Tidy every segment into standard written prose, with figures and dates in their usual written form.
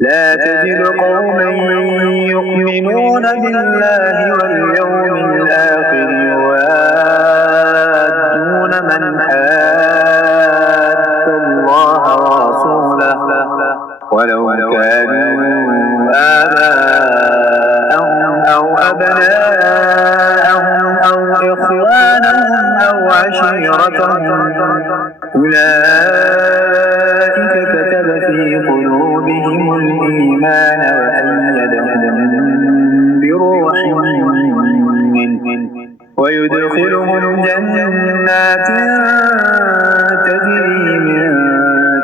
ला तजिदु कौमन युमिनून बिल्लाहि वल यौमिल आखिर युवाद्दून मन हाद्दल्लाह व रसूलहु वलौ कानू आबाअहुम औ अबनाअहुम औ इख्वानहुम औ अशीरतहुम उलाइका कतब फी क़ुलूबिहिमुल ईमान वअय्यदहुम बिरूहिम मिन्हु वयुदखिलुहुम जन्नातिन तजरी मिन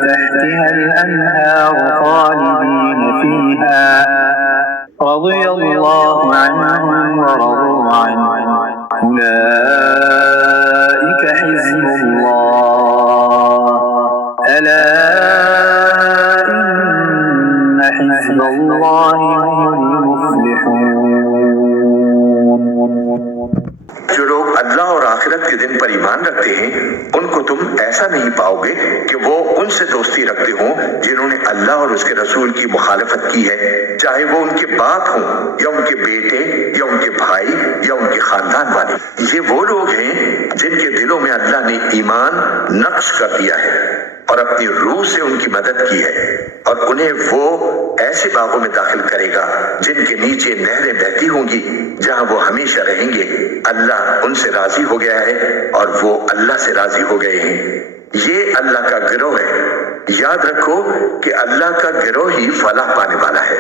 तहतिहल अन्हार खालिदीन फीहा रज़ियल्लाहु अन्हुम व रज़ू अन्हु उलाइका हिज़्बुल्लाह अला इन्न हिज़्बल्लाहि हुमुल मुफ्लिहून। जो लोग अल्लाह और आखिरत के दिन पर ईमान रखते हैं उनको तुम ऐसा नहीं पाओगे कि वो उनसे दोस्ती रखते हों जिन्होंने अल्लाह और उसके रसूल की मुखालफत की है, चाहे वो उनके बाप हों या उनके बेटे या उनके भाई या उनके खानदान वाले। ये वो लोग हैं जिनके दिलों में अल्लाह ने ईमान नक्श कर दिया है और अपनी रूह से उनकी मदद की है, और उन्हें वो ऐसे बागों में दाखिल करेगा जिनके नीचे नहरें बहती होंगी, जहां वो हमेशा रहेंगे। अल्लाह उनसे राजी हो गया है और वो अल्लाह से राजी हो गए हैं। ये अल्लाह का गिरोह है। याद रखो कि अल्लाह का गिरोह ही फलाह पाने वाला है।